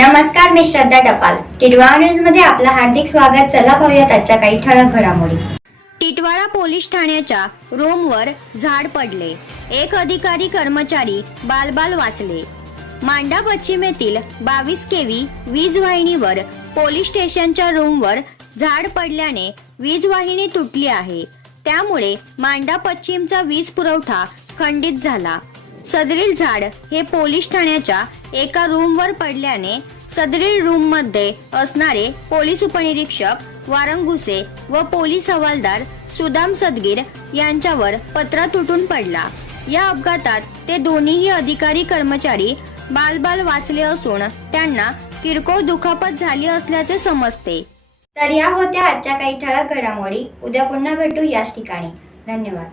नमस्कार मी श्रद्धा टपाल. टिटवाळा न्यूजमध्ये आपलं हार्दिक स्वागत. चला पाहूयात आजच्या काही ठळक घडामोडी. टिटवाळा पोलीस ठाण्याच्या रूमवर झाड पडले. एक अधिकारी कर्मचारी बालबाल वाचले. मांडा पश्चिम येथील बावीस केवी वीज वाहिनीवर पोलीस स्टेशनच्या रूमवर झाड पडल्याने वीज वाहिनी तुटली आहे. त्यामुळे मांडा पश्चिमचा वीज पुरवठा खंडित झाला. सदरील झाड हे पोलीस ठाण्याच्या एका रूमवर पडल्याने सदरील रूममध्ये असणारे पोलीस उपनिरीक्षक वारंगुसे व पोलीस हवालदार सुदाम सदगीर यांच्यावर पत्रा तुटून पडला. या अपघातात ते दोन्हीही अधिकारी कर्मचारी बालबाल वाचले असून त्यांना किरकोळ दुखापत झाली असल्याचे समजते. तर या होत्या आजच्या काही ठळक घडामोडी. उद्या पुन्हा भेटू याच ठिकाणी. धन्यवाद.